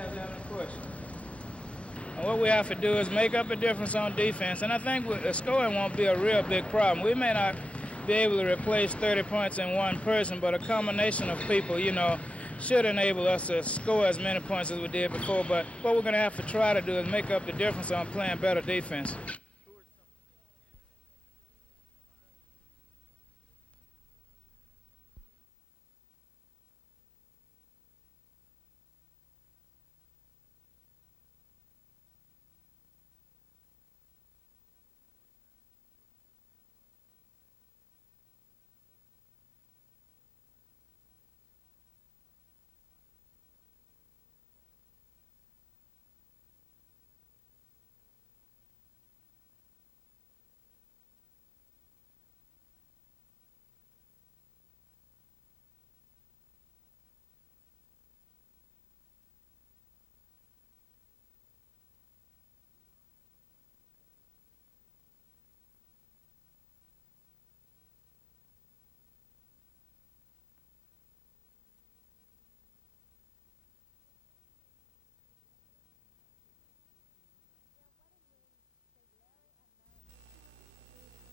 have that in question. And what we have to do is make up a difference on defense. And I think scoring won't be a real big problem. We may not be able to replace 30 points in one person, but a combination of people, should enable us to score as many points as we did before. But what we're going to have to try to do is make up the difference on playing better defense.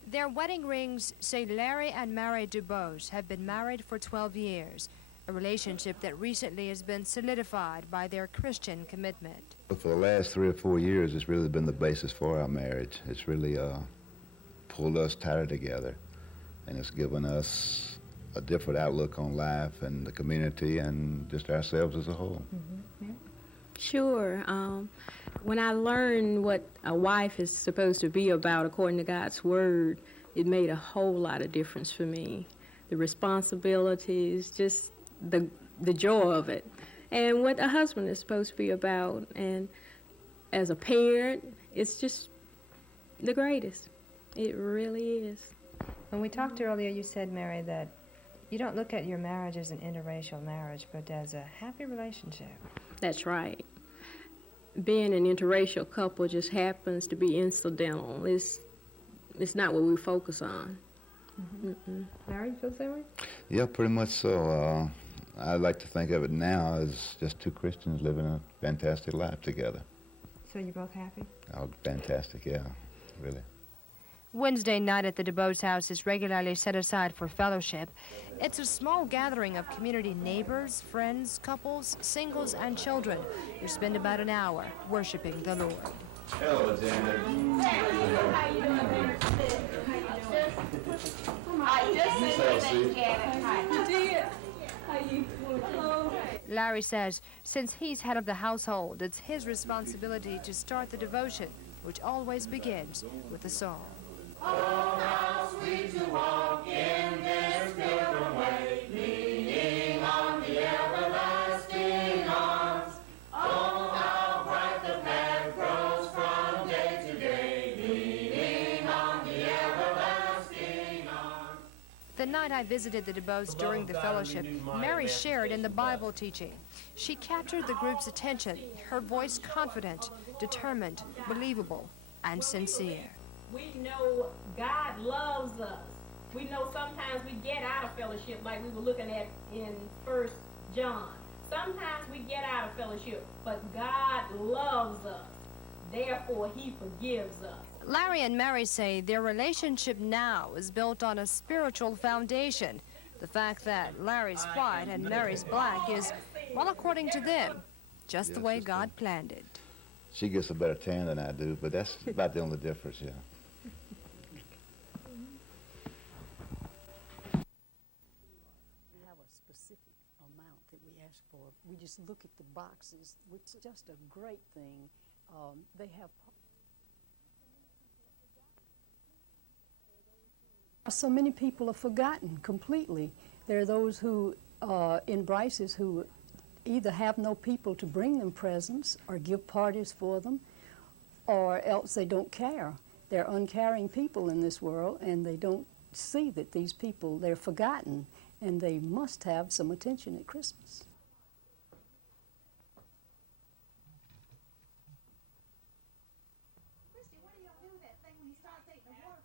Their wedding rings say Larry and Mary DuBose have been married for 12 years, a relationship that recently has been solidified by their Christian commitment. For the last 3 or 4 years, it's really been the basis for our marriage. It's really pulled us tighter together, and it's given us a different outlook on life and the community and just ourselves as a whole. Mm-hmm. Sure. When I learned what a wife is supposed to be about according to God's Word, it made a whole lot of difference for me. The responsibilities, just the joy of it, and what a husband is supposed to be about. And as a parent, it's just the greatest. It really is. When we talked earlier, you said, Mary, that you don't look at your marriage as an interracial marriage, but as a happy relationship. That's right. Being an interracial couple just happens to be incidental. It's not what we focus on. Mm-hmm. Larry, you feel the same way? Yeah, pretty much so. I like to think of it now as just two Christians living a fantastic life together. So you're both happy? Oh, fantastic, yeah, really. Wednesday night at the DuBose house is regularly set aside for fellowship. It's a small gathering of community neighbors, friends, couples, singles, and children who spend about an hour worshiping the Lord. Hello, Janet. How you doing? I just sent Janet. Hi. Larry says since he's head of the household, it's his responsibility to start the devotion, which always begins with a song. Oh, how sweet to walk in this pilgrim way, leaning on the everlasting arms. Oh, how bright the path grows from day to day, leaning on the everlasting arms. The night I visited the DuBose during the fellowship, Mary shared in the Bible teaching. She captured the group's attention, her voice confident, determined, believable, and sincere. We know God loves us. We know sometimes we get out of fellowship like we were looking at in 1 John. Sometimes we get out of fellowship, but God loves us. Therefore, he forgives us. Larry and Mary say their relationship now is built on a spiritual foundation. The fact that Larry's white and Mary's black is, well, according to them, just the way God planned it. She gets a better tan than I do, but that's about the only difference, yeah. We have a specific amount that we ask for. We just look at the boxes, which is just a great thing. They have so many people are forgotten completely. There are those who, in Bryce's, who either have no people to bring them presents or give parties for them, or else they don't care. They're uncaring people in this world, and they don't see that these people, they're forgotten, and they must have some attention at Christmas. Christy, what do y'all do with that thing when you start taking the water?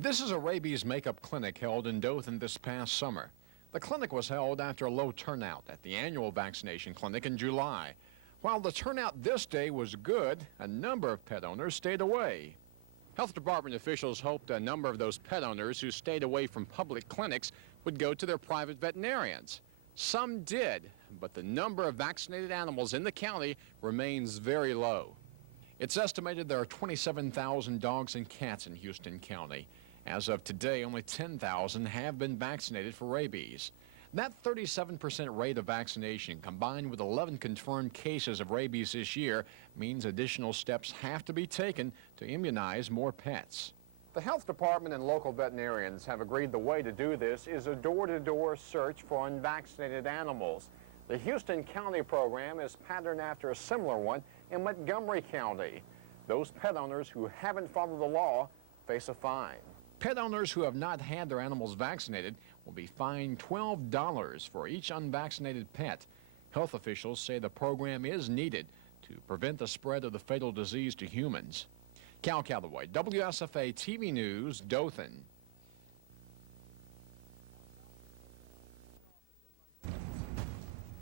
This is a rabies makeup clinic held in Dothan this past summer. The clinic was held after a low turnout at the annual vaccination clinic in July. While the turnout this day was good, a number of pet owners stayed away. Health Department officials hoped a number of those pet owners who stayed away from public clinics would go to their private veterinarians. Some did, but the number of vaccinated animals in the county remains very low. It's estimated there are 27,000 dogs and cats in Houston County. As of today, only 10,000 have been vaccinated for rabies. That 37% rate of vaccination, combined with 11 confirmed cases of rabies this year, means additional steps have to be taken to immunize more pets. The health department and local veterinarians have agreed the way to do this is a door-to-door search for unvaccinated animals. The Houston County program is patterned after a similar one in Montgomery County. Those pet owners who haven't followed the law face a fine. Pet owners who have not had their animals vaccinated will be fined $12 for each unvaccinated pet. Health officials say the program is needed to prevent the spread of the fatal disease to humans. Cal Calloway, WSFA TV News, Dothan.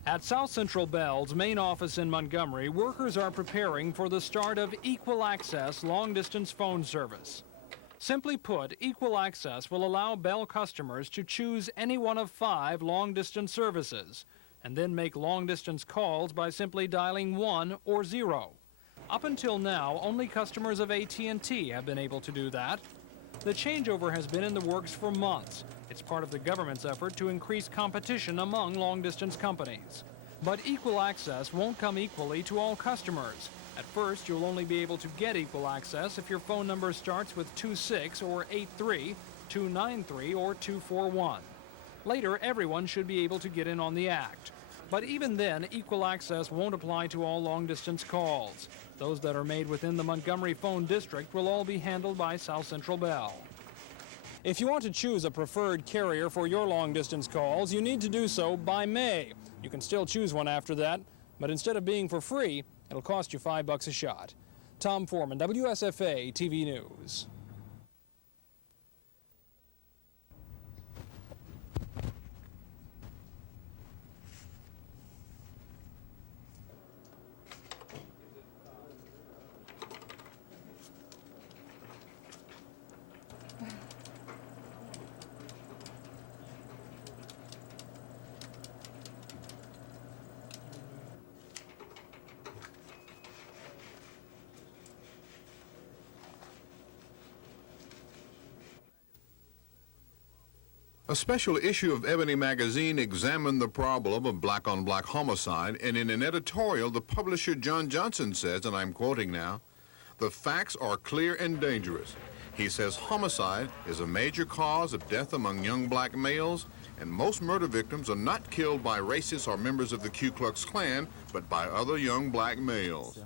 At South Central Bell's main office in Montgomery, workers are preparing for the start of Equal Access long-distance phone service. Simply put, Equal Access will allow Bell customers to choose any one of 5 long-distance services and then make long-distance calls by simply dialing 1 or 0. Up until now, only customers of AT&T have been able to do that. The changeover has been in the works for months. It's part of the government's effort to increase competition among long-distance companies. But Equal Access won't come equally to all customers. At first, you'll only be able to get Equal Access if your phone number starts with 26 or 83, 293 or 241. Later, everyone should be able to get in on the act. But even then, Equal Access won't apply to all long-distance calls. Those that are made within the Montgomery phone district will all be handled by South Central Bell. If you want to choose a preferred carrier for your long-distance calls, you need to do so by May. You can still choose one after that, but instead of being for free, it'll cost you $5 a shot. Tom Foreman, WSFA TV News. A special issue of Ebony magazine examined the problem of black-on-black homicide, and in an editorial, the publisher John Johnson says, and I'm quoting now, "The facts are clear and dangerous." He says homicide is a major cause of death among young black males, and most murder victims are not killed by racists or members of the Ku Klux Klan, but by other young black males.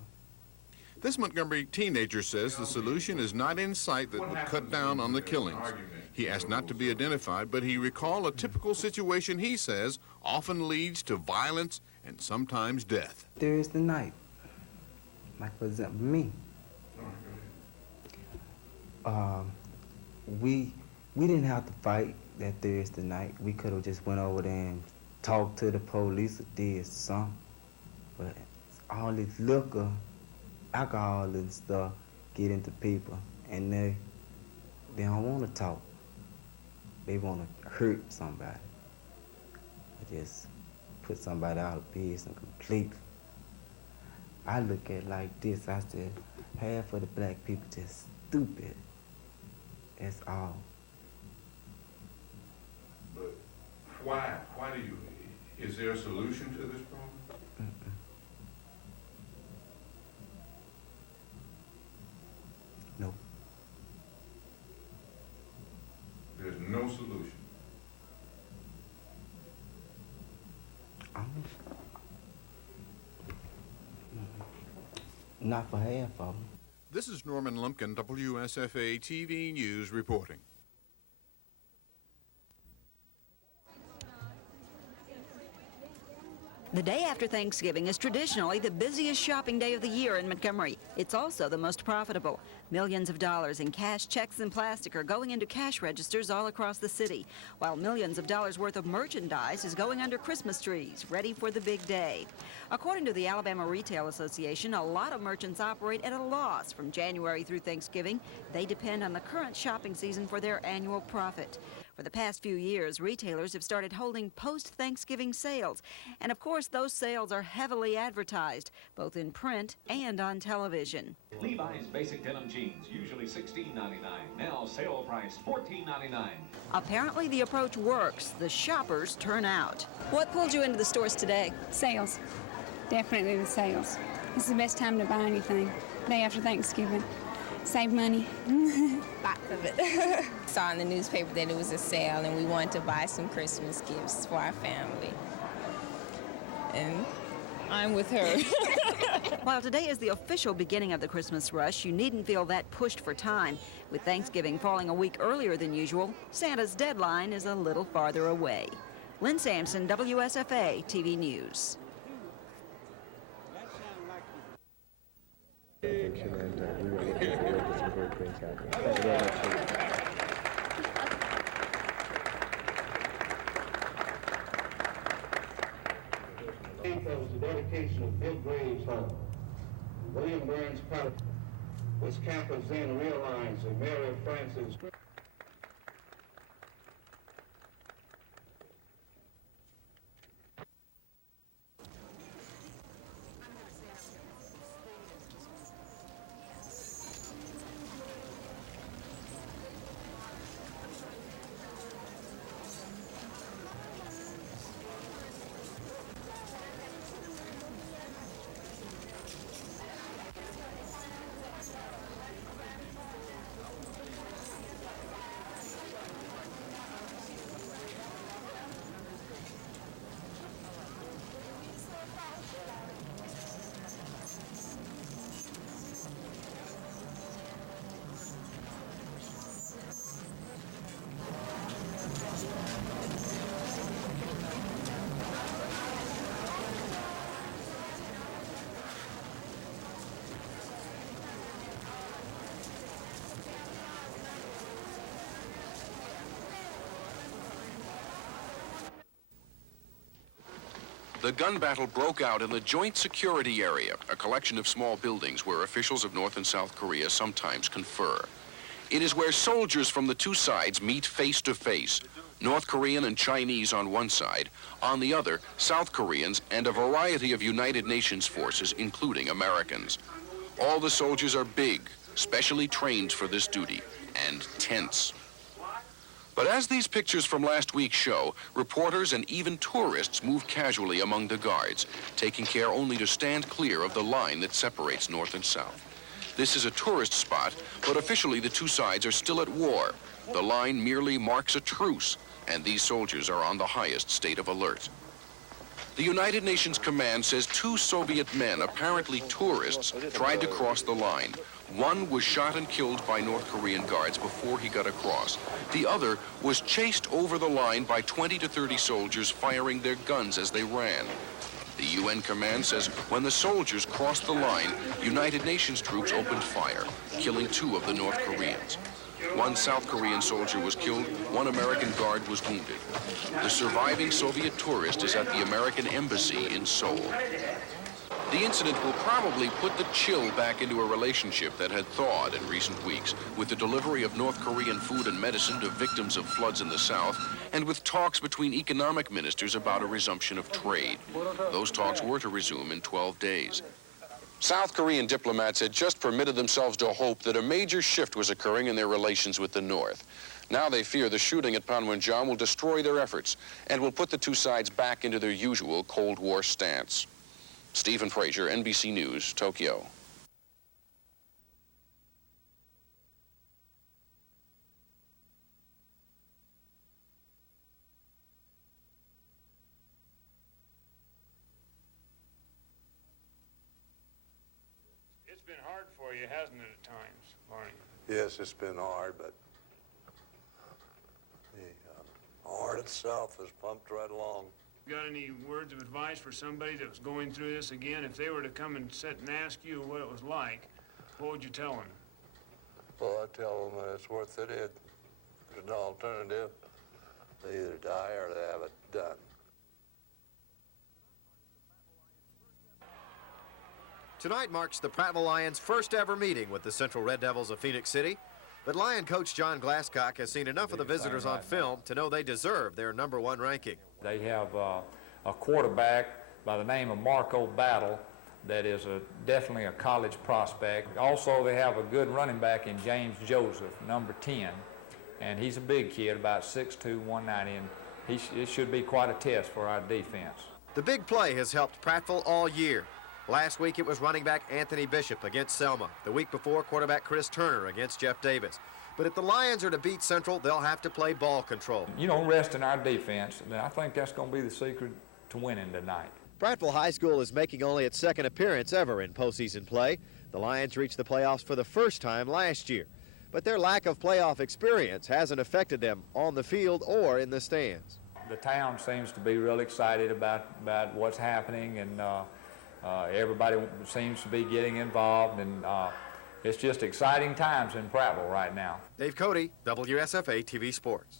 This Montgomery teenager says the solution is not in sight that would cut down on the killings. He asked not to be identified, but he recalled a typical situation he says often leads to violence and sometimes death. Thursday night, like for example me, we didn't have to fight that Thursday night. We could have just went over there and talked to the police or did something. But all this liquor, alcohol and stuff get into people, and they don't want to talk. They want to hurt somebody, or just put somebody out of business completely. I look at it like this. I said, half of the black people just stupid. That's all. But why do you, is there a solution to this problem? Mm-mm. No. There's no solution. Not for half of them. This is Norman Lumpkin, WSFA TV News reporting. The day after Thanksgiving is traditionally the busiest shopping day of the year in Montgomery. It's also the most profitable. Millions of dollars in cash, checks, and plastic are going into cash registers all across the city, while millions of dollars worth of merchandise is going under Christmas trees, ready for the big day. According to the Alabama Retail Association, a lot of merchants operate at a loss from January through Thanksgiving. They depend on the current shopping season for their annual profit. For the past few years, retailers have started holding post-Thanksgiving sales. And of course, those sales are heavily advertised, both in print and on television. Levi's basic denim jeans, usually $16.99. Now sale price $14.99. Apparently the approach works. The shoppers turn out. What pulled you into the stores today? Sales. Definitely the sales. It's the best time to buy anything. Day after Thanksgiving. Save money. Lots of it. Saw in the newspaper that it was a sale and we wanted to buy some Christmas gifts for our family. And I'm with her. While today is the official beginning of the Christmas rush, you needn't feel that pushed for time. With Thanksgiving falling a week earlier than usual, Santa's deadline is a little farther away. Lynn Sampson, WSFA TV News. Was the dedication of Bill Graves' home. William Burns Park was campus then realized and Mary Frances. The gun battle broke out in the Joint Security Area, a collection of small buildings where officials of North and South Korea sometimes confer. It is where soldiers from the two sides meet face to face, North Korean and Chinese on one side, on the other, South Koreans and a variety of United Nations forces, including Americans. All the soldiers are big, specially trained for this duty, and tense. But as these pictures from last week show, reporters and even tourists move casually among the guards, taking care only to stand clear of the line that separates North and South. This is a tourist spot, but officially the two sides are still at war. The line merely marks a truce, and these soldiers are on the highest state of alert. The United Nations Command says 2 Soviet men, apparently tourists, tried to cross the line. One was shot and killed by North Korean guards before he got across. The other was chased over the line by 20 to 30 soldiers firing their guns as they ran. The UN command says when the soldiers crossed the line, United Nations troops opened fire, killing 2 of the North Koreans. 1 South Korean soldier was killed, 1 American guard was wounded. The surviving Soviet tourist is at the American embassy in Seoul. The incident will probably put the chill back into a relationship that had thawed in recent weeks, with the delivery of North Korean food and medicine to victims of floods in the South, and with talks between economic ministers about a resumption of trade. Those talks were to resume in 12 days. South Korean diplomats had just permitted themselves to hope that a major shift was occurring in their relations with the North. Now they fear the shooting at Panmunjom will destroy their efforts and will put the two sides back into their usual Cold War stance. Stephen Frazier, NBC News, Tokyo. It's been hard for you, hasn't it, at times, Barney? Yes, it's been hard, but the heart itself has pumped right along. got any words of advice for somebody that was going through this again? If they were to come and sit and ask you what it was like, what would you tell them? Well, I tell them that it's worth it. There's an alternative. They either die or they have it done. Tonight marks the Prattville Lions' first ever meeting with the Central Red Devils of Phoenix City. But Lion coach John Glasscock has seen enough of the visitors on film to know they deserve their #1 ranking. They have a quarterback by the name of Marco Battle that is definitely a college prospect. Also, they have a good running back in James Joseph, number 10. And he's a big kid, about 6'2", 190, and it should be quite a test for our defense. The big play has helped Prattville all year. Last week it was running back Anthony Bishop against Selma. The week before, quarterback Chris Turner against Jeff Davis. But if the Lions are to beat Central, they'll have to play ball control. You know, resting our defense, and I think that's going to be the secret to winning tonight. Prattville High School is making only its second appearance ever in postseason play. The Lions reached the playoffs for the first time last year. But their lack of playoff experience hasn't affected them on the field or in the stands. The town seems to be real excited about what's happening, and everybody seems to be getting involved, and it's just exciting times in Prattville right now. Dave Cody, WSFA TV Sports.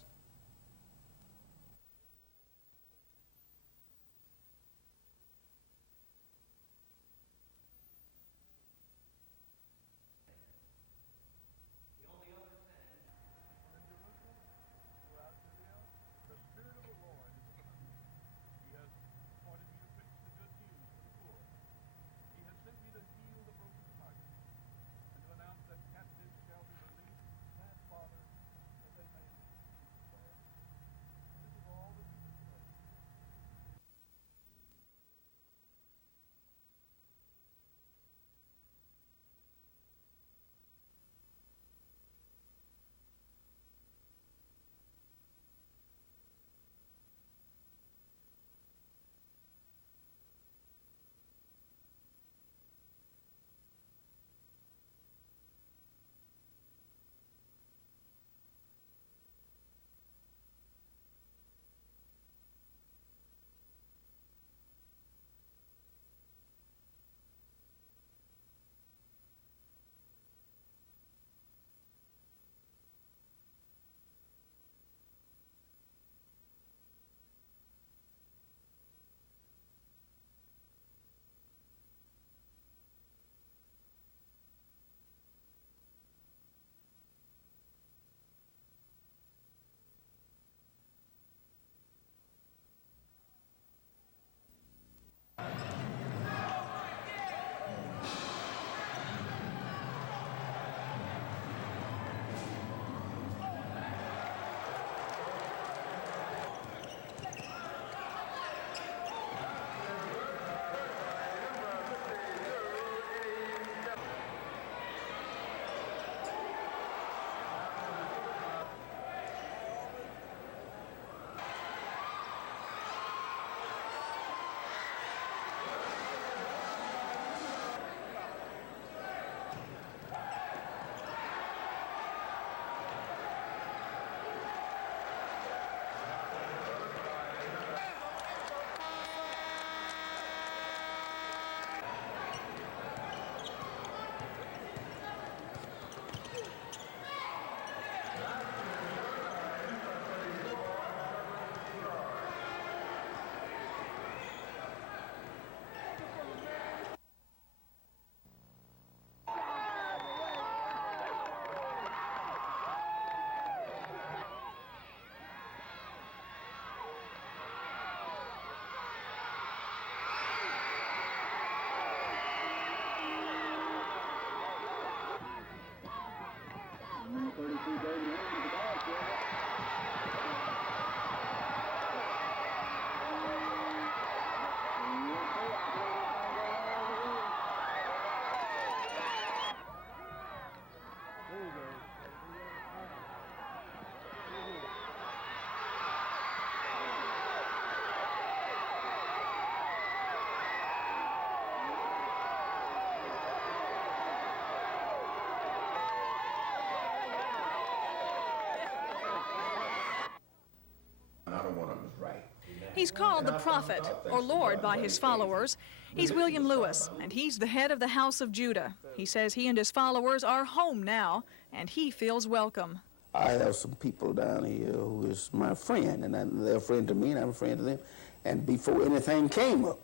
He's called the Prophet, or Lord, by his followers. He's William Lewis, and he's the head of the House of Judah. He says he and his followers are home now, and he feels welcome. I have some people down here who is my friend, and they're a friend to me, and I'm a friend to them, and before anything came up.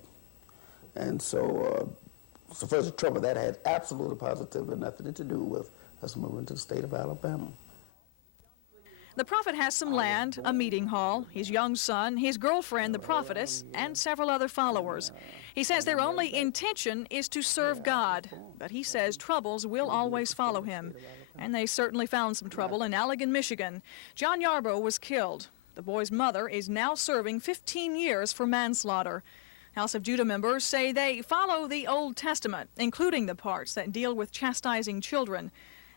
And so first the trouble, that had absolutely positively nothing to do with us moving to the state of Alabama. The prophet has some land, a meeting hall, his young son, his girlfriend, the prophetess, and several other followers. He says their only intention is to serve God, but he says troubles will always follow him. And they certainly found some trouble in Allegan, Michigan. John Yarbrough was killed. The boy's mother is now serving 15 years for manslaughter. House of Judah members say they follow the Old Testament, including the parts that deal with chastising children.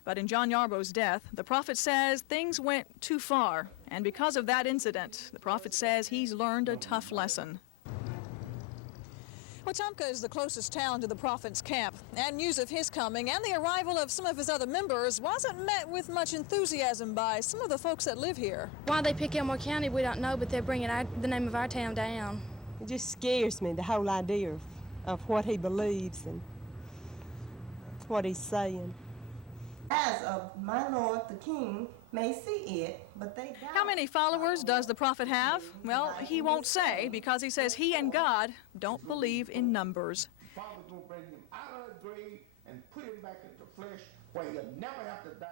But in John Yarbrough's death, the prophet says things went too far. And because of that incident, the prophet says he's learned a tough lesson. Wetumpka is the closest town to the prophet's camp, and news of his coming and the arrival of some of his other members wasn't met with much enthusiasm by some of the folks that live here. Why they pick Elmore County, we don't know, but they're bringing the name of our town down. It just scares me, the whole idea of what he believes and what he's saying. As of my Lord the King may see it, but they don't. How many followers does the prophet have? Well, he won't say, because he says he and God don't believe in numbers. Father's going to bring him out of the grave and put him back into flesh where he'll never have to die.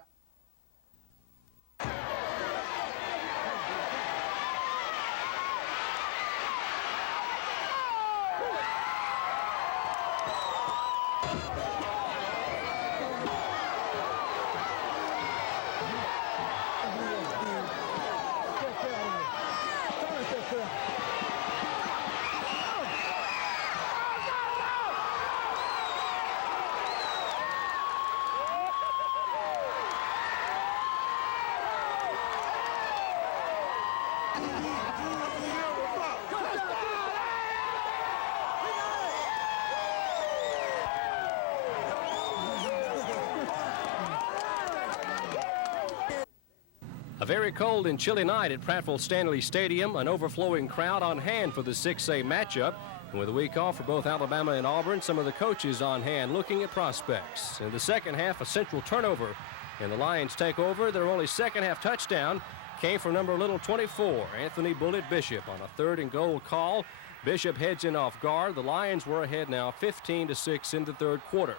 A very cold and chilly night at Prattville Stanley Stadium, an overflowing crowd on hand for the 6A matchup. And with a week off for both Alabama and Auburn, some of the coaches on hand looking at prospects. In the second half, a central turnover, and the Lions take over. Their only second half touchdown came from number 24, Anthony Bullitt Bishop, on a 3rd and goal call. Bishop heads in off guard. The Lions were ahead now 15-6 in the third quarter.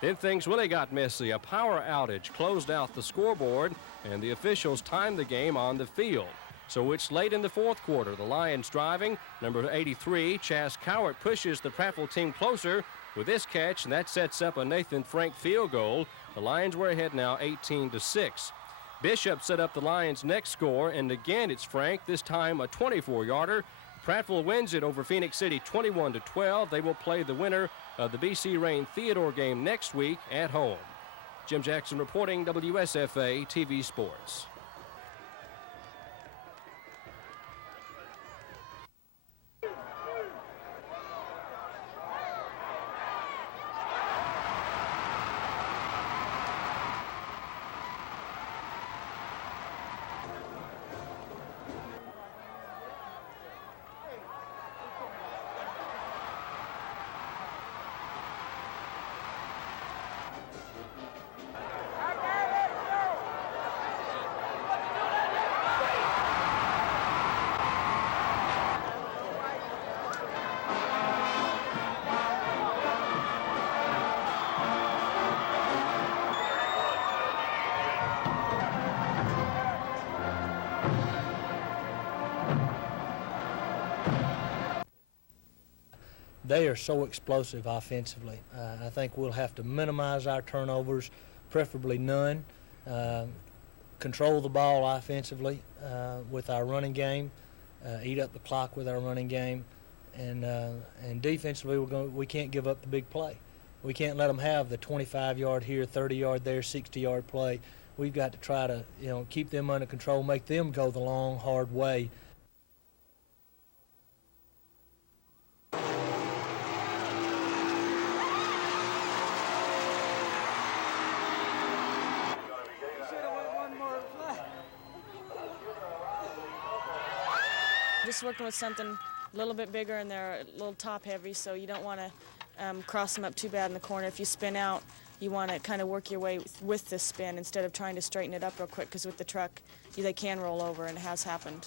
Then things really got messy. A power outage closed out the scoreboard, and the officials timed the game on the field. So it's late in the fourth quarter. The Lions driving. Number 83, Chas Cowart, pushes the Prattville team closer with this catch, and that sets up a Nathan Frank field goal. The Lions were ahead now 18-6. Bishop set up the Lions' next score, and again it's Frank, this time a 24-yarder. Prattville wins it over Phoenix City 21-12. They will play the winner of the BC Rain Theodore game next week at home. Jim Jackson reporting, WSFA TV Sports. They are so explosive offensively. I think we'll have to minimize our turnovers, preferably none. Control the ball offensively with our running game, eat up the clock with our running game, and defensively we can't give up the big play. We can't let them have the 25-yard here, 30-yard there, 60-yard play. We've got to try to keep them under control, make them go the long, hard way. Just working with something a little bit bigger and they're a little top heavy, so you don't want to cross them up too bad in the corner. If you spin out, you want to kind of work your way with the spin instead of trying to straighten it up real quick, because with the truck, they can roll over, and it has happened.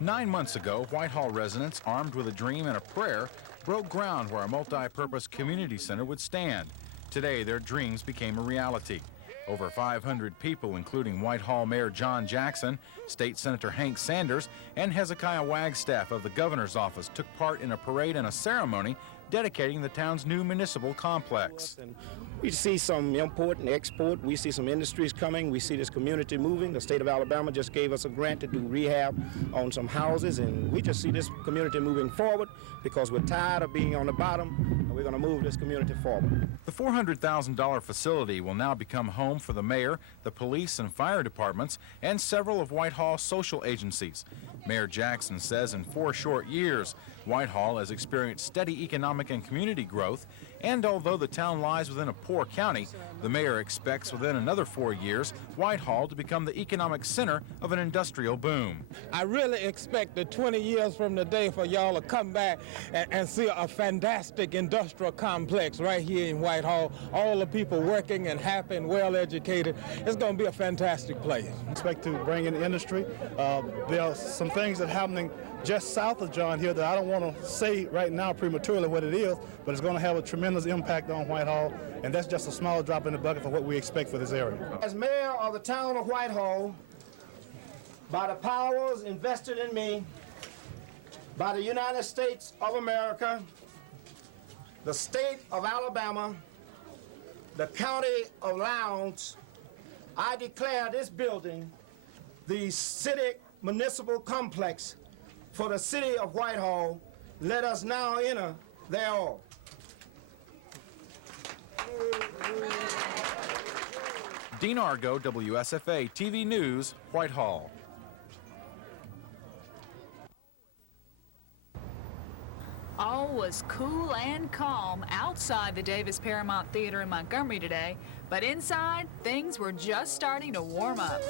Nine months ago, Whitehall residents, armed with a dream and a prayer, broke ground where a multi-purpose community center would stand. Today, their dreams became a reality. Over 500 people, including Whitehall Mayor John Jackson, State Senator Hank Sanders, and Hezekiah Wagstaff of the governor's office took part in a parade and a ceremony dedicating the town's new municipal complex. We see some import and export. We see some industries coming. We see this community moving. The state of Alabama just gave us a grant to do rehab on some houses, and we just see this community moving forward because we're tired of being on the bottom, and we're going to move this community forward. The $400,000 facility will now become home for the mayor, the police and fire departments, and several of Whitehall's social agencies. Mayor Jackson says in 4 short years, Whitehall has experienced steady economic and community growth, and although the town lies within a poor county, the mayor expects within another 4 years, Whitehall to become the economic center of an industrial boom. I really expect that 20 years from today for y'all to come back and see a fantastic industrial complex right here in Whitehall. All the people working and happy and well educated. It's going to be a fantastic place. I expect to bring in industry. There are some things that are happening just south of John here that I don't want to say right now prematurely what it is, but it's going to have a tremendous impact on Whitehall, and that's just a small drop in the bucket for what we expect for this area. As mayor of the town of Whitehall, by the powers invested in me, by the United States of America, the state of Alabama, the county of Lowndes, I declare this building the City Municipal Complex for the city of Whitehall. Let us now enter thereof. Dean Argo, WSFA TV News, Whitehall. All was cool and calm outside the Davis Paramount Theater in Montgomery today, but inside, things were just starting to warm up.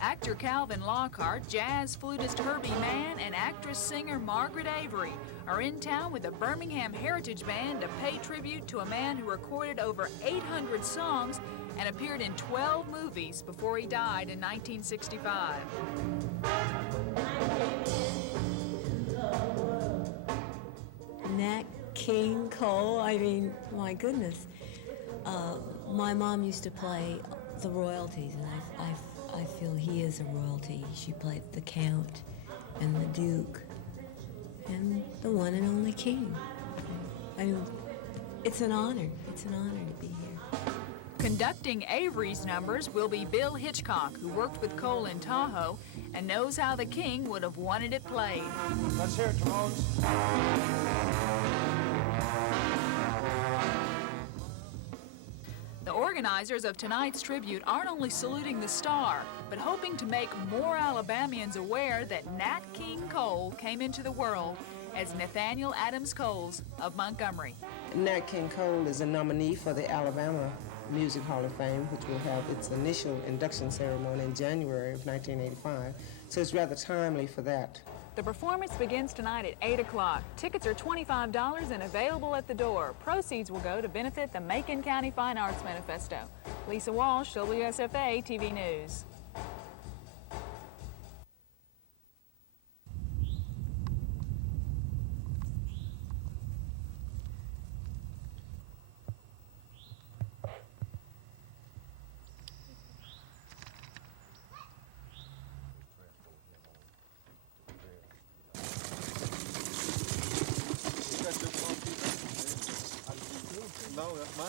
Actor Calvin Lockhart, jazz flutist Herbie Mann, and actress-singer Margaret Avery are in town with the Birmingham Heritage Band to pay tribute to a man who recorded over 800 songs and appeared in 12 movies before he died in 1965. Nat King Cole, I mean, my goodness. My mom used to play the royalties, and I feel he is a royalty. She played the Count and the Duke and the one and only King. I mean, it's an honor. It's an honor to be here. Conducting Avery's numbers will be Bill Hitchcock, who worked with Cole in Tahoe and knows how the King would have wanted it played. Let's hear it, Tones. The organizers of tonight's tribute aren't only saluting the star, but hoping to make more Alabamians aware that Nat King Cole came into the world as Nathaniel Adams Coles of Montgomery. Nat King Cole is a nominee for the Alabama Music Hall of Fame, which will have its initial induction ceremony in January of 1985, so it's rather timely for that. The performance begins tonight at 8 o'clock. Tickets are $25 and available at the door. Proceeds will go to benefit the Macon County Fine Arts Manifesto. Lisa Walsh, WSFA TV News. No, that's mine.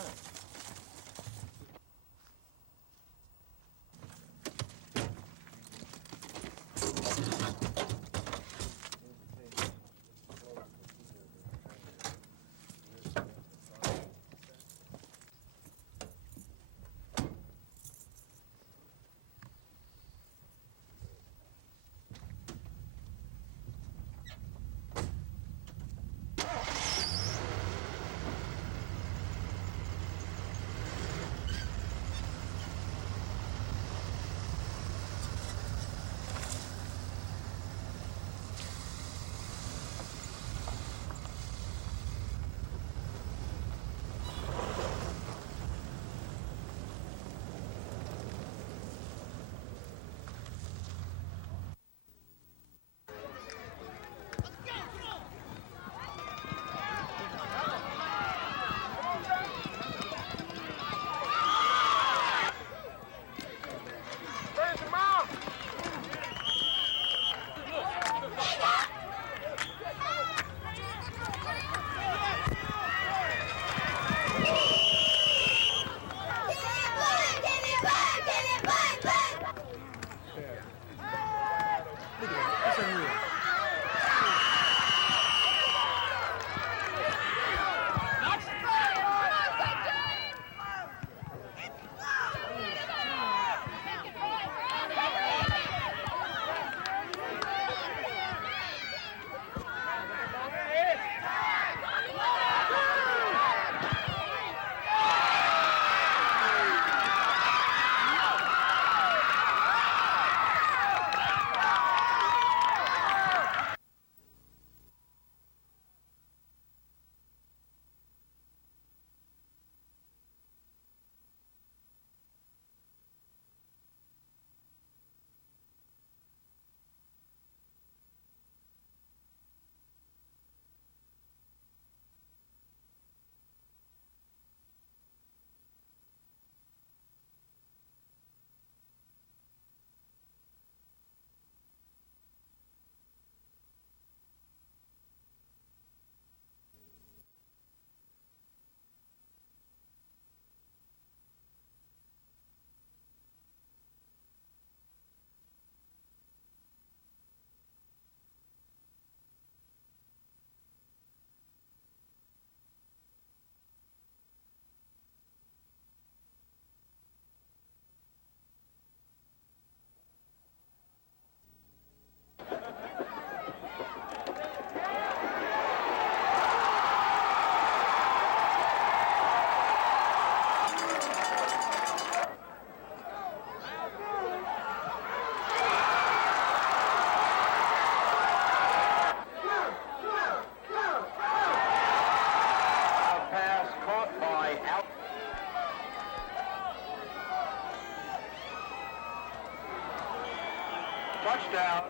Touchdown.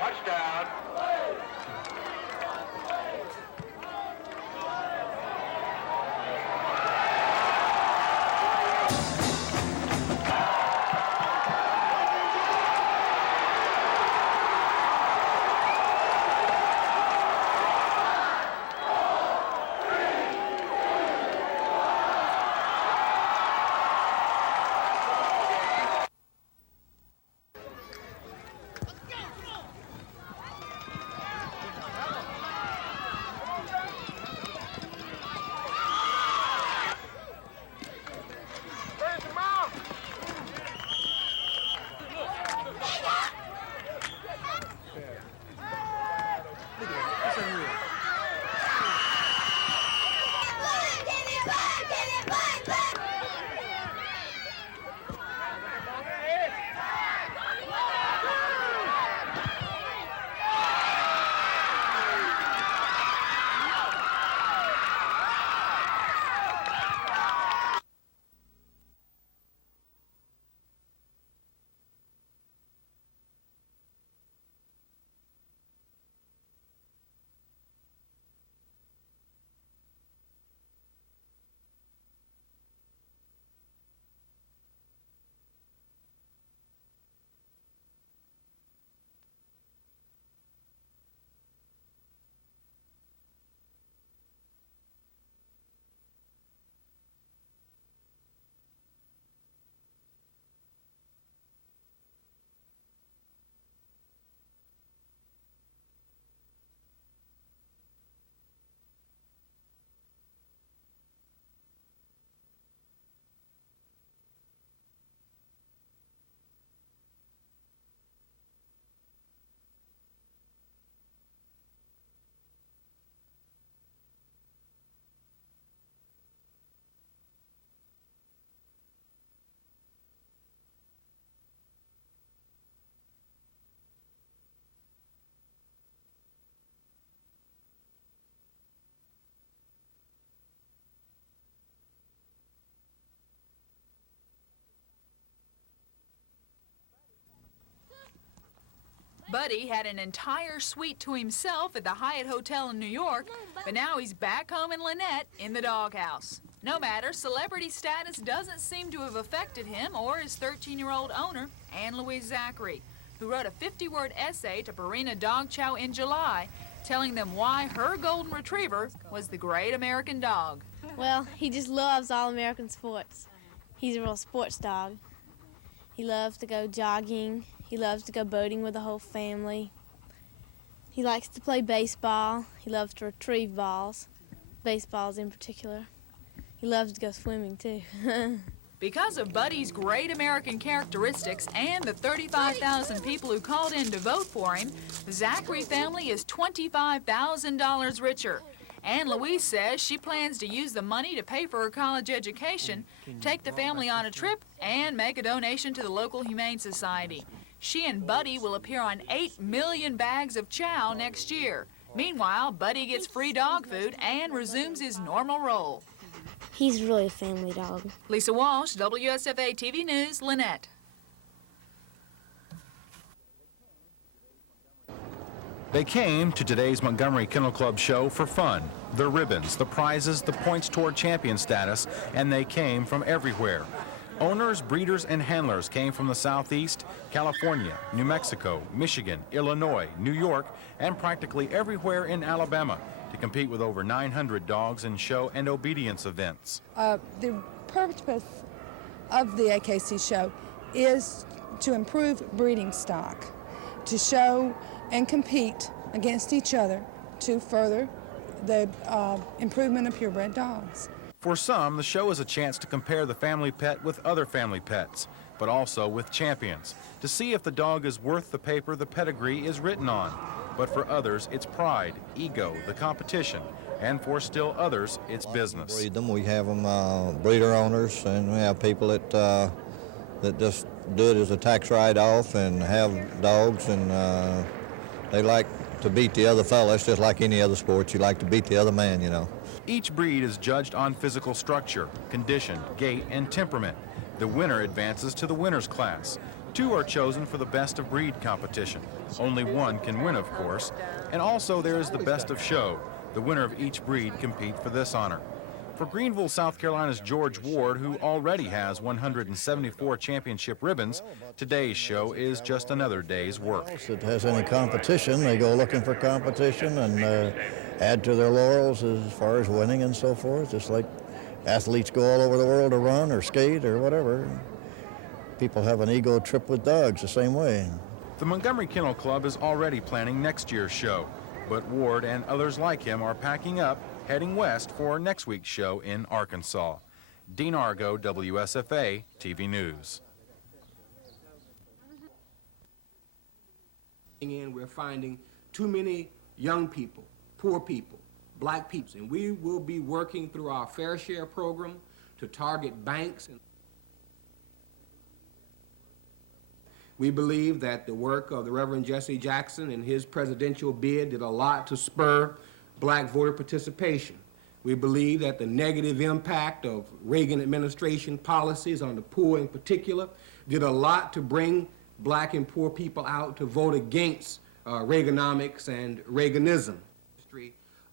Touchdown. Buddy had an entire suite to himself at the Hyatt Hotel in New York, but now he's back home in Lynette in the doghouse. No matter, celebrity status doesn't seem to have affected him or his 13-year-old owner, Ann Louise Zachary, who wrote a 50-word essay to Purina Dog Chow in July, telling them why her golden retriever was the great American dog. Well, he just loves all American sports. He's a real sports dog. He loves to go jogging. He loves to go boating with the whole family. He likes to play baseball. He loves to retrieve balls, baseballs in particular. He loves to go swimming, too. Because of Buddy's great American characteristics and the 35,000 people who called in to vote for him, the Zachary family is $25,000 richer. Ann Louise says she plans to use the money to pay for her college education, take the family on a trip, and make a donation to the local Humane Society. She and Buddy will appear on 8 million bags of chow next year. Meanwhile, Buddy gets free dog food and resumes his normal role. He's really a family dog. Lisa Walsh, WSFA TV News, Lynette. They came to today's Montgomery Kennel Club show for fun. The ribbons, the prizes, the points toward champion status, and they came from everywhere. Owners, breeders, and handlers came from the Southeast, California, New Mexico, Michigan, Illinois, New York, and practically everywhere in Alabama to compete with over 900 dogs in show and obedience events. The purpose of the AKC show is to improve breeding stock, to show and compete against each other to further the improvement of purebred dogs. For some, the show is a chance to compare the family pet with other family pets, but also with champions, to see if the dog is worth the paper the pedigree is written on. But for others, it's pride, ego, the competition, and for still others, it's business. Breed them. We have them breeder owners, and we have people that that just do it as a tax write-off and have dogs, and they like to beat the other fellas just like any other sport. You like to beat the other man, you know. Each breed is judged on physical structure, condition, gait, and temperament. The winner advances to the winners class. 2 are chosen for the best of breed competition. Only 1 can win, of course. And also there is the best of show. The winner of each breed compete for this honor. For Greenville, South Carolina's George Ward, who already has 174 championship ribbons, today's show is just another day's work. If it has any competition, they go looking for competition and add to their laurels as far as winning and so forth, just like athletes go all over the world to run or skate or whatever. People have an ego trip with dogs the same way. The Montgomery Kennel Club is already planning next year's show, but Ward and others like him are packing up, heading west for next week's show in Arkansas. Dean Argo, WSFA TV News. And we're finding too many young people, poor people, black people, and we will be working through our Fair Share program to target banks. We believe that the work of the Reverend Jesse Jackson and his presidential bid did a lot to spur black voter participation. We believe that the negative impact of Reagan administration policies on the poor in particular did a lot to bring black and poor people out to vote against Reaganomics and Reaganism.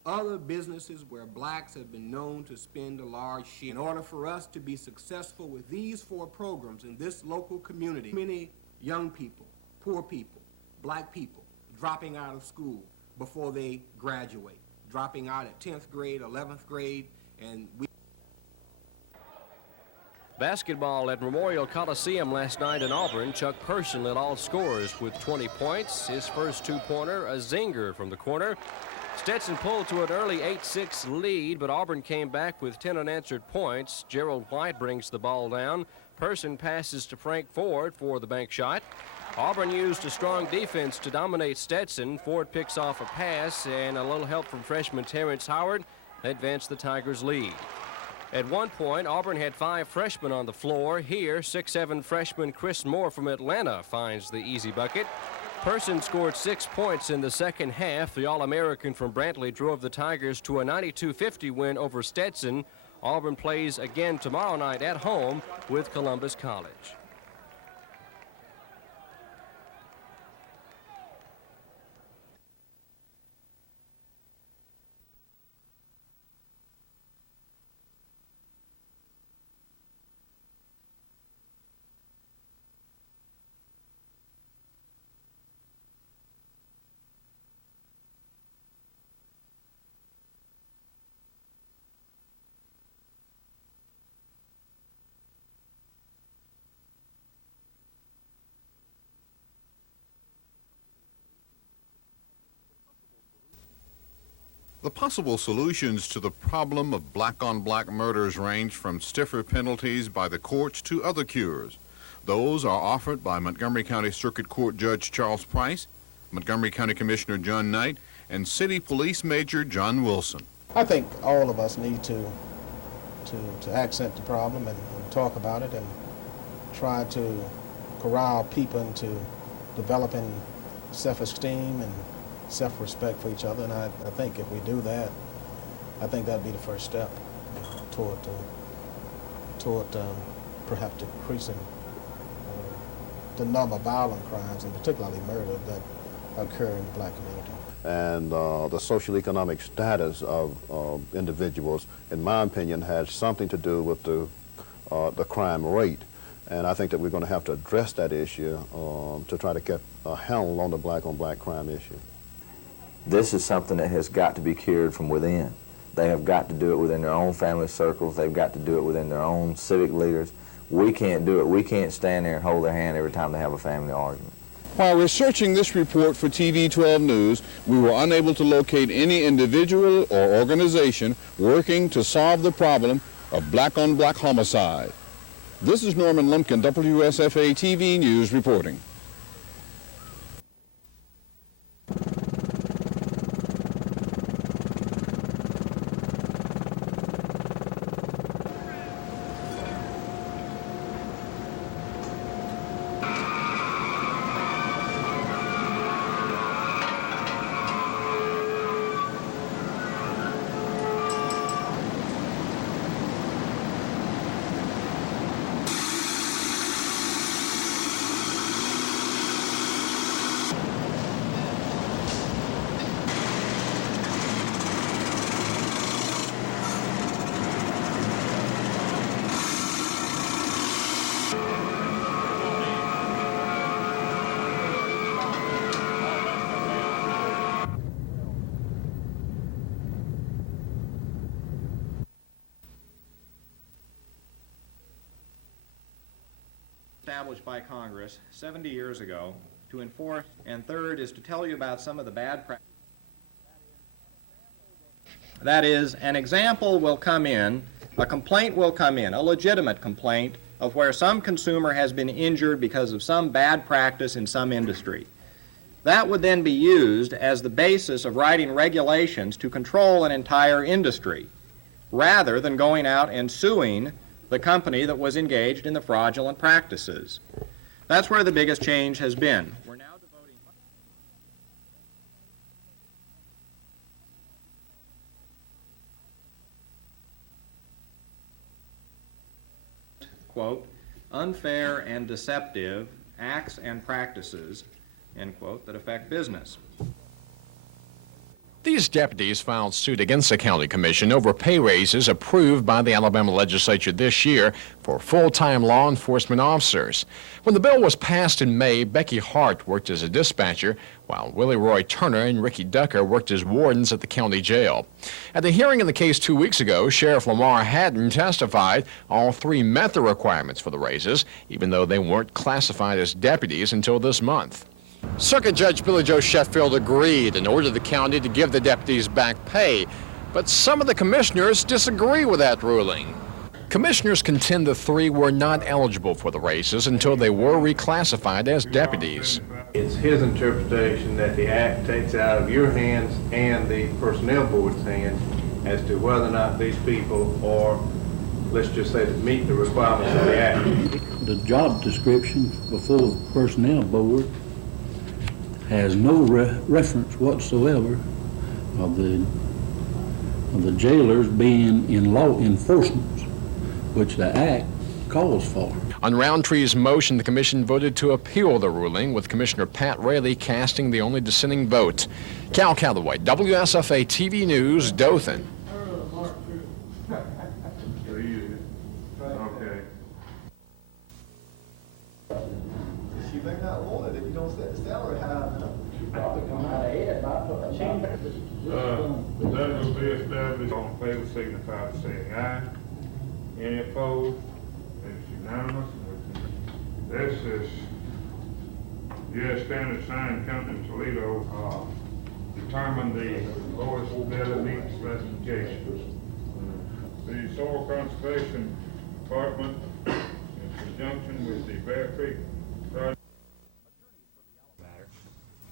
Other businesses where blacks have been known to spend a large share. In order for us to be successful with these 4 programs in this local community, many young people, poor people, black people dropping out of school before they graduate, dropping out at 10th grade, 11th grade, and we... Basketball at Memorial Coliseum last night in Auburn. Chuck Person led all scorers with 20 points. His first 2-pointer, a zinger from the corner. Stetson pulled to an early 8-6 lead, but Auburn came back with 10 unanswered points. Gerald White brings the ball down. Person passes to Frank Ford for the bank shot. Auburn used a strong defense to dominate Stetson. Ford picks off a pass, and a little help from freshman Terrence Howard advanced the Tigers' lead. At one point, Auburn had 5 freshmen on the floor. Here, 6'7" freshman Chris Moore from Atlanta finds the easy bucket. Person scored 6 points in the second half. The All-American from Brantley drove the Tigers to a 92-50 win over Stetson. Auburn plays again tomorrow night at home with Columbus College. The possible solutions to the problem of black-on-black murders range from stiffer penalties by the courts to other cures. Those are offered by Montgomery County Circuit Court Judge Charles Price, Montgomery County Commissioner John Knight, and City Police Major John Wilson. I think all of us need to accent the problem and talk about it and try to corral people into developing self-esteem and self-respect for each other, and I think if we do that, I think that'd be the first step toward perhaps decreasing the number of violent crimes, and particularly murder, that occur in the black community. And the social economic status of individuals, in my opinion, has something to do with the crime rate. And I think that we're going to have to address that issue to try to get a handle on the black-on-black crime issue. This is something that has got to be cured from within. They have got to do it within their own family circles. They've got to do it within their own civic leaders. We can't do it. We can't stand there and hold their hand every time they have a family argument. While researching this report for TV 12 News, we were unable to locate any individual or organization working to solve the problem of black-on-black homicide. This is Norman Lumpkin, WSFA TV News reporting. established by Congress 70 years ago to enforce, and third is to tell you about some of the bad practices. That is, an example will come in, a complaint will come in, a legitimate complaint of where some consumer has been injured because of some bad practice in some industry. That would then be used as the basis of writing regulations to control an entire industry, rather than going out and suing the company that was engaged in the fraudulent practices. That's where the biggest change has been. We're now devoting quote, unfair and deceptive acts and practices, end quote, that affect business. These deputies filed suit against the county commission over pay raises approved by the Alabama legislature this year for full-time law enforcement officers. When the bill was passed in May, Becky Hart worked as a dispatcher, while Willie Roy Turner and Ricky Ducker worked as wardens at the county jail. At the hearing in the case 2 weeks ago, Sheriff Lamar Haddon testified all three met the requirements for the raises, even though they weren't classified as deputies until this month. Circuit Judge Billy Joe Sheffield agreed and ordered the county to give the deputies back pay, but some of the commissioners disagree with that ruling. Commissioners contend the three were not eligible for the raises until they were reclassified as deputies. It's his interpretation that the act takes out of your hands and the personnel board's hands as to whether or not these people are, let's just say, meet the requirements of the act. The job description before the personnel board has no reference whatsoever of the jailers being in law enforcement, which the act calls for. On Roundtree's motion, the commission voted to appeal the ruling, with Commissioner Pat Raley casting the only dissenting vote. Cal Calloway, WSFA TV News, Dothan. She may not want it if you don't set the salary high enough. Probably come out ahead by putting a change. That will be established. All in favor signify by saying aye. Any opposed? It's unanimous. This is U.S. Standard Sign Company Toledo determined the lowest bidder meets specifications. The Soil Conservation Department, in conjunction with the Bear Creek Project.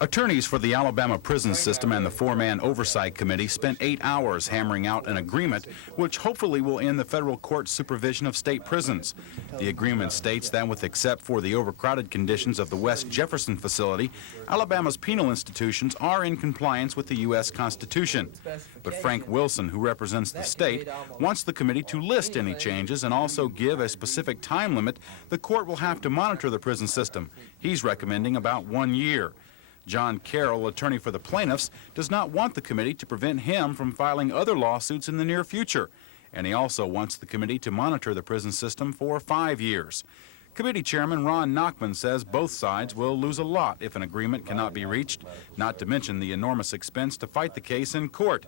Attorneys for the Alabama prison system and the four-man oversight committee spent 8 hours hammering out an agreement which hopefully will end the federal court's supervision of state prisons. The agreement states that, with except for the overcrowded conditions of the West Jefferson facility, Alabama's penal institutions are in compliance with the U.S. Constitution. But Frank Wilson, who represents the state, wants the committee to list any changes and also give a specific time limit the court will have to monitor the prison system. He's recommending about 1 year. John Carroll, attorney for the plaintiffs, does not want the committee to prevent him from filing other lawsuits in the near future. And he also wants the committee to monitor the prison system for 5 years. Committee Chairman Ron Nachman says both sides will lose a lot if an agreement cannot be reached, not to mention the enormous expense to fight the case in court.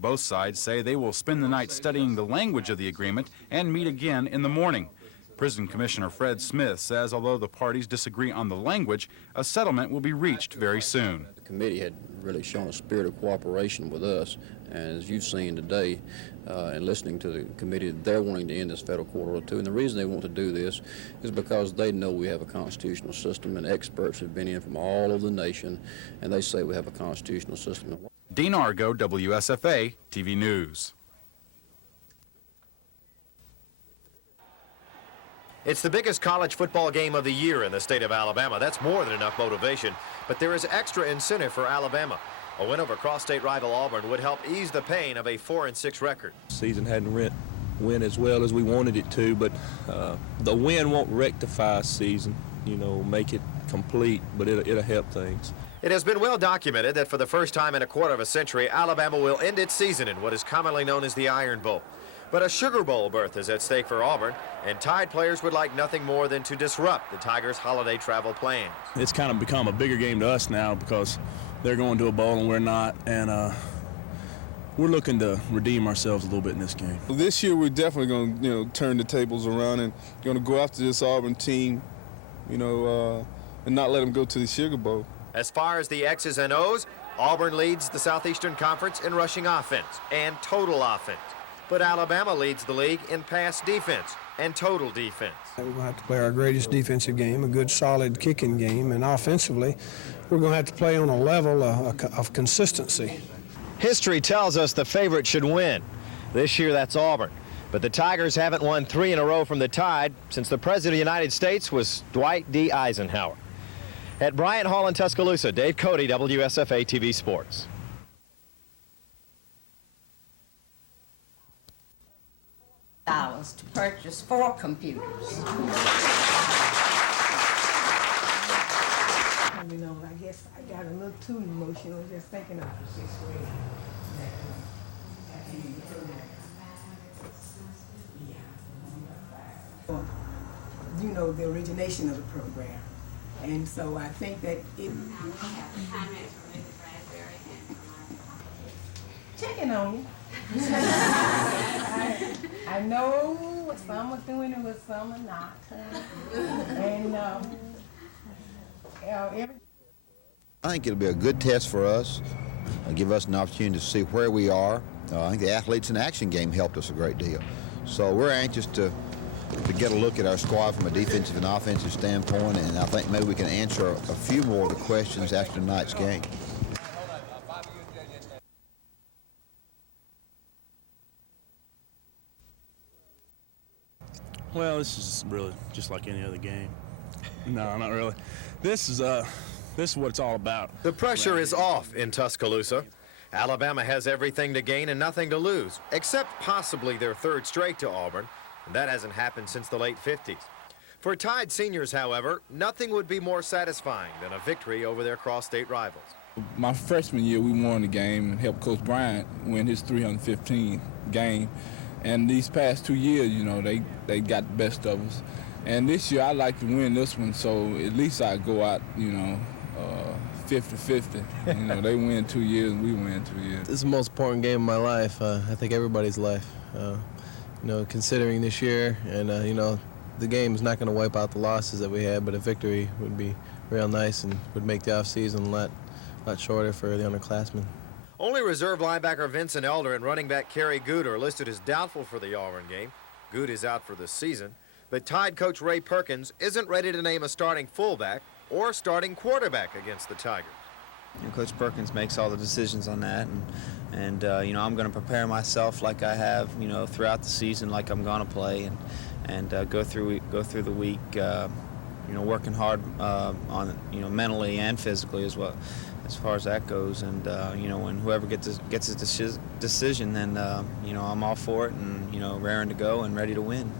Both sides say they will spend the night studying the language of the agreement and meet again in the morning. Prison Commissioner Fred Smith says although the parties disagree on the language, a settlement will be reached very soon. The committee had really shown a spirit of cooperation with us, and as you've seen today, and listening to the committee, they're wanting to end this federal court order too. And the reason they want to do this is because they know we have a constitutional system, and experts have been in from all over the nation, and they say we have a constitutional system. Dean Argo, WSFA TV News. It's the biggest college football game of the year in the state of Alabama. That's more than enough motivation, but there is extra incentive for Alabama. A win over cross-state rival Auburn would help ease the pain of a 4-6 record. Season hadn't went as well as we wanted it to, but the win won't rectify a season, you know, make it complete, but it'll help things. It has been well documented that for the first time in a quarter of a century, Alabama will end its season in what is commonly known as the Iron Bowl. But a Sugar Bowl berth is at stake for Auburn, and Tide players would like nothing more than to disrupt the Tigers' holiday travel plans. It's kind of become a bigger game to us now because they're going to a bowl and we're not, and we're looking to redeem ourselves a little bit in this game. This year we're definitely going to turn the tables around and going to go after this Auburn team and not let them go to the Sugar Bowl. As far as the X's and O's, Auburn leads the Southeastern Conference in rushing offense and total offense. But Alabama leads the league in pass defense and total defense. We're going to have to play our greatest defensive game, a good solid kicking game, and offensively, we're going to have to play on a level of consistency. History tells us the favorite should win. This year, that's Auburn. But the Tigers haven't won 3 in a row from the Tide since the President of the United States was Dwight D. Eisenhower. At Bryant Hall in Tuscaloosa, Dave Cody, WSFA TV Sports. $1,000 to purchase 4 computers. I guess I got a little too emotional just thinking of it. The origination of the program. And so I think that it... Checking on you. I know what some are doing and what some are not. And I think it'll be a good test for us, give us an opportunity to see where we are. I think the Athletes in Action game helped us a great deal. So we're anxious to get a look at our squad from a defensive and offensive standpoint, and I think maybe we can answer a few more of the questions after tonight's game. Well, this is really just like any other game. No, not really. This is what it's all about. The pressure is off in Tuscaloosa. Alabama has everything to gain and nothing to lose, except possibly their 3rd straight to Auburn. And that hasn't happened since the late 50s. For Tide seniors, however, nothing would be more satisfying than a victory over their cross-state rivals. My freshman year, we won the game and helped Coach Bryant win his 315th game. And these past 2 years, they got the best of us. And this year, I'd like to win this one, so at least I go out, 50-50. They win 2 years and we win 2 years. This is the most important game of my life. I think everybody's life. Considering this year, and the game is not going to wipe out the losses that we had, but a victory would be real nice and would make the offseason a lot shorter for the underclassmen. Only reserve linebacker Vincent Elder and running back Kerry Good are listed as doubtful for the Auburn game. Good is out for the season, but Tide coach Ray Perkins isn't ready to name a starting fullback or starting quarterback against the Tigers. Coach Perkins makes all the decisions on that, and I'm going to prepare myself like I have, throughout the season, like I'm going to play, and go through the week, working hard on mentally and physically as well, as far as that goes. And when whoever gets a decision, then I'm all for it, and raring to go and ready to win.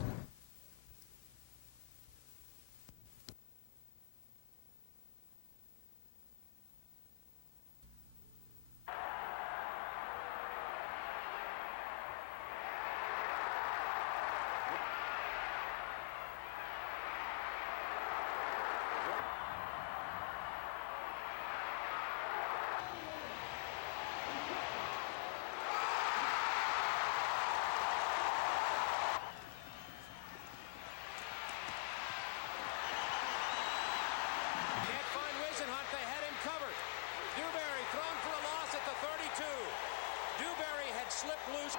Slipped loose.